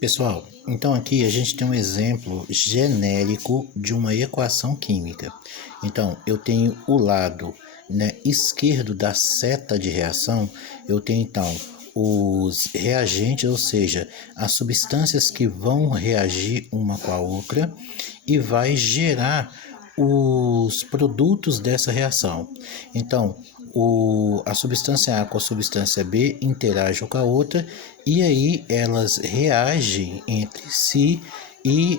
Pessoal, então aqui a gente tem um exemplo genérico de uma equação química. Então, eu tenho o lado, né, esquerdo da seta de reação, eu tenho então os reagentes, ou seja, as substâncias que vão reagir uma com a outra e vai gerar os produtos dessa reação. Então, a substância A com a substância B interagem com a outra e aí elas reagem entre si e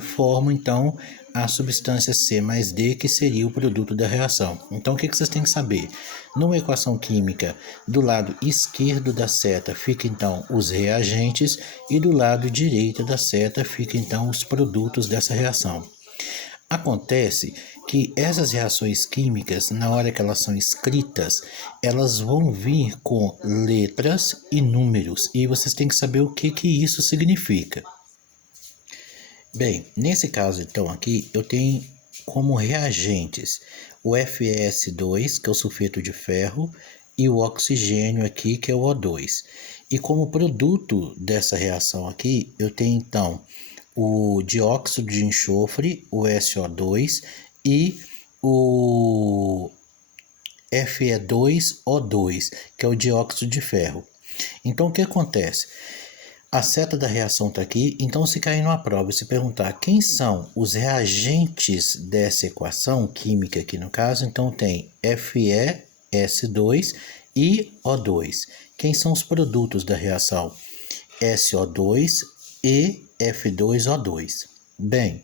formam então a substância C mais D, que seria o produto da reação. Então, o que vocês têm que saber? Numa equação química, do lado esquerdo da seta fica então os reagentes e do lado direito da seta fica então os produtos dessa reação. Acontece que essas reações químicas, na hora que elas são escritas, elas vão vir com letras e números, e vocês têm que saber o que isso significa. Bem, nesse caso então aqui, eu tenho como reagentes o FeS2, que é o sulfeto de ferro, e o oxigênio aqui, que é o O2. E como produto dessa reação aqui, eu tenho então o dióxido de enxofre, o SO2, e o Fe2O2, que é o dióxido de ferro. Então, o que acontece? A seta da reação está aqui, então se cair numa prova e se perguntar quem são os reagentes dessa equação química aqui no caso, então tem FeS2 e O2. Quem são os produtos da reação? SO2 e F2O2. Bem,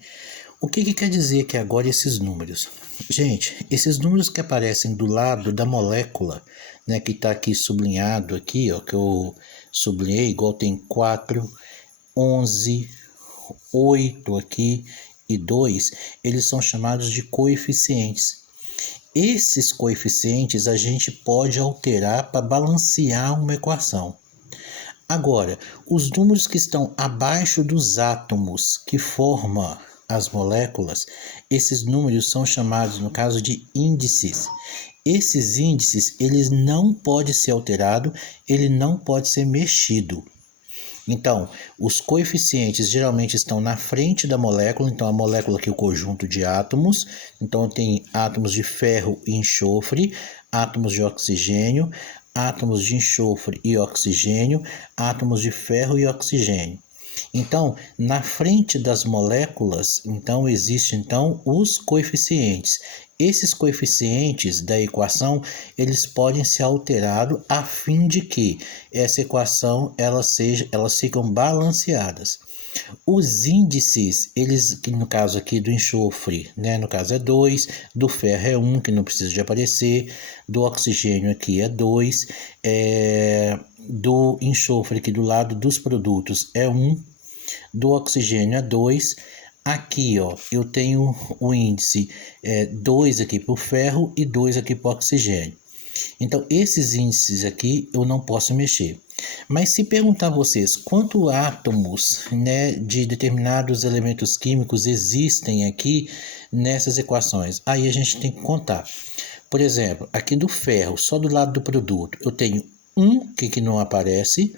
o que quer dizer que agora esses números? Gente, esses números que aparecem do lado da molécula, né, que está aqui sublinhado aqui, ó, que eu sublinhei, igual tem 4, 11, 8 aqui e 2, eles são chamados de coeficientes. Esses coeficientes a gente pode alterar para balancear uma equação. Agora, os números que estão abaixo dos átomos que formam as moléculas, esses números são chamados, no caso, de índices. Esses índices, eles não podem ser alterados, ele não pode ser mexido. Então, os coeficientes geralmente estão na frente da molécula, então a molécula aqui é o conjunto de átomos, então tem átomos de ferro e enxofre, átomos de oxigênio, átomos de enxofre e oxigênio, átomos de ferro e oxigênio. Então, na frente das moléculas, então existem então os coeficientes. Esses coeficientes da equação, eles podem ser alterados a fim de que essa equação elas ficam balanceadas. Os índices, eles, que no caso aqui do enxofre, né, no caso é 2, do ferro é 1, que não precisa de aparecer, do oxigênio aqui é 2, do enxofre aqui do lado dos produtos é 1, do oxigênio é 2. Aqui, ó, eu tenho o índice 2 aqui para o ferro e 2 aqui para o oxigênio. Então, esses índices aqui eu não posso mexer. Mas se perguntar a vocês quantos átomos, né, de determinados elementos químicos existem aqui nessas equações, aí a gente tem que contar. Por exemplo, aqui do ferro, só do lado do produto, eu tenho um que não aparece,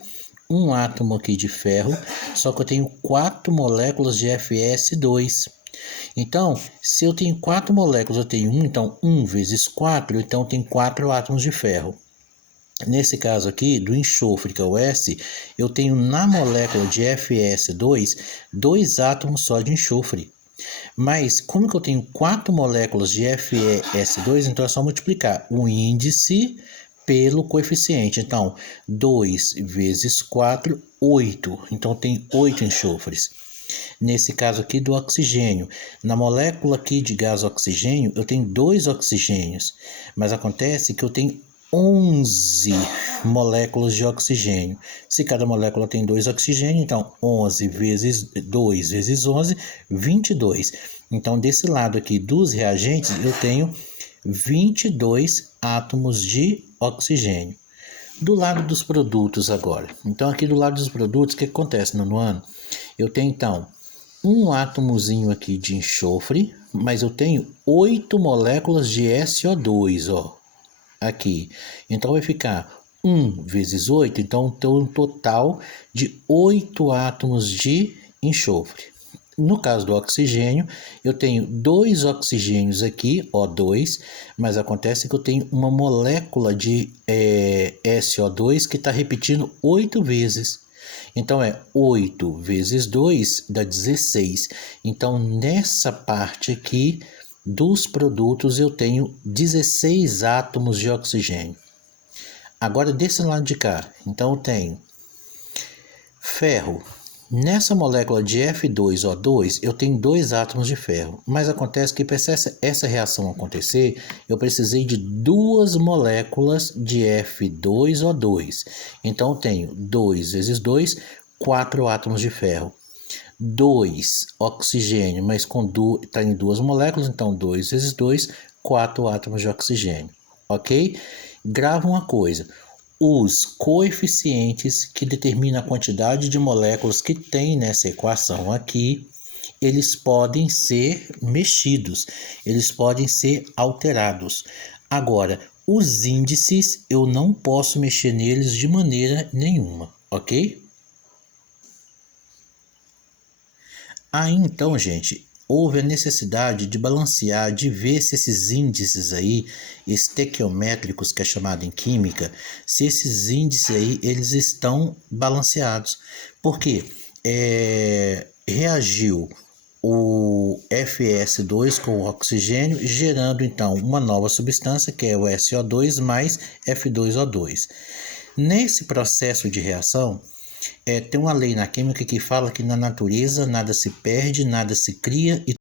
um átomo aqui de ferro, só que eu tenho 4 moléculas de FeS2. Então, se eu tenho 4 moléculas, eu tenho 1, então 1 vezes 4, então tem 4 átomos de ferro. Nesse caso aqui, do enxofre, que é o S, eu tenho na molécula de FeS2, 2 átomos só de enxofre. Mas, como que eu tenho 4 moléculas de FeS2, então é só multiplicar o índice pelo coeficiente. Então, 2 vezes 4, 8. Então, tem 8 enxofres. Nesse caso aqui do oxigênio, na molécula aqui de gás oxigênio, eu tenho 2 oxigênios, mas acontece que eu tenho 11 moléculas de oxigênio. Se cada molécula tem 2 oxigênios, então 11 vezes 2 vezes 11, 22. Então, desse lado aqui dos reagentes, eu tenho 22 átomos de oxigênio. Do lado dos produtos agora. Então, aqui do lado dos produtos, o que acontece no ano? Eu tenho, então, um átomozinho aqui de enxofre, mas eu tenho 8 moléculas de SO2, ó, aqui. Então, vai ficar 1 vezes 8, então eu tenho um total de 8 átomos de enxofre. No caso do oxigênio, eu tenho 2 oxigênios aqui, O2, mas acontece que eu tenho uma molécula de SO2 que está repetindo 8 vezes. Então, é 8 vezes 2 dá 16. Então, nessa parte aqui dos produtos, eu tenho 16 átomos de oxigênio. Agora, desse lado de cá, então eu tenho ferro. Nessa molécula de F2O2, eu tenho 2 átomos de ferro, mas acontece que para essa reação acontecer, eu precisei de 2 moléculas de F2O2. Então, eu tenho 2 vezes 2, 4 átomos de ferro. 2 oxigênio, mas está em 2 moléculas, então 2 vezes 2, 4 átomos de oxigênio, ok? Grava uma coisa. Os coeficientes que determinam a quantidade de moléculas que tem nessa equação aqui, eles podem ser mexidos, eles podem ser alterados. Agora, os índices eu não posso mexer neles de maneira nenhuma, ok? Aí então, gente, houve a necessidade de balancear, de ver se esses índices aí, estequiométricos, que é chamado em química, se esses índices aí, eles estão balanceados. Por quê? Reagiu o FS2 com o oxigênio, gerando então uma nova substância, que é o SO2 mais F2O2. Nesse processo de reação, tem uma lei na química que fala que na natureza nada se perde, nada se cria e